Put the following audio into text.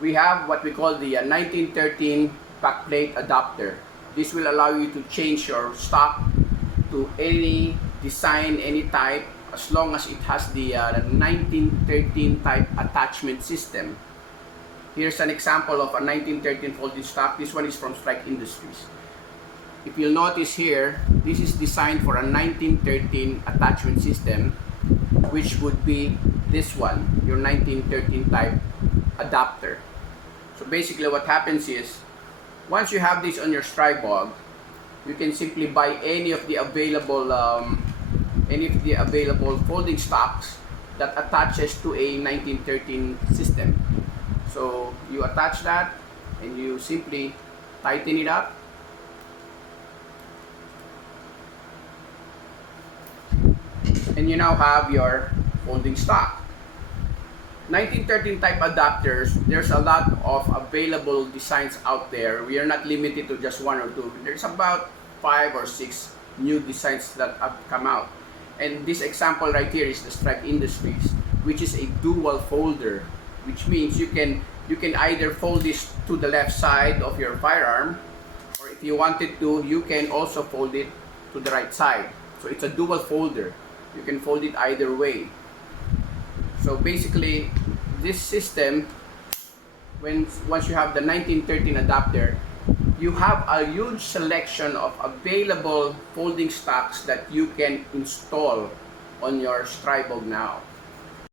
We have what we call the 1913 backplate adapter. This will allow you to change your stock to any design, any type, as long as it has the 1913 type attachment system. Here's an example of a 1913 folding stock. This one is from Strike Industries. If you'll notice here, this is designed for a 1913 attachment system, which would be this one, your 1913 type adapter. So basically what happens is, once you have this on your Strybog, you can simply buy any of the available folding stocks that attaches to a 1913 system. So you attach that and you simply tighten it up. And you now have your folding stock. 1913 type adapters, there's a lot of available designs out there. We are not limited to just one or two. There's about 5 or 6 new designs that have come out. And this example right here is the Strike Industries, which is a dual folder, which means you can either fold this to the left side of your firearm, or if you wanted to, you can also fold it to the right side. So it's a dual folder. You can fold it either way. So basically, this system, once you have the 1913 adapter, you have a huge selection of available folding stocks that you can install on your Strybog now.